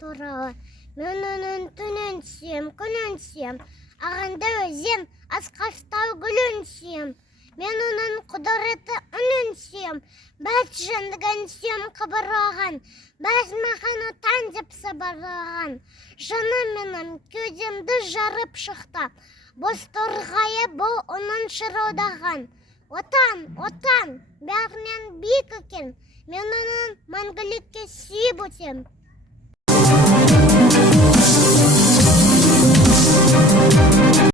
туралы. Мен оның түнін сүйем, күнін сүйем. Ағында өзем, асқақтау гүлін сүйем. Мен оның құдіреті үнін сүйем. Бәс жындығын сүйем қыбыраған. Бәс маған отан деп сабыраған. Жаны менің кеудемді жарып шықты. Боз торғайы бұл оның шырылдаған. Отан, отан, бәрінен биік екен. Мен оның мәңгілікке сүйіп өтем.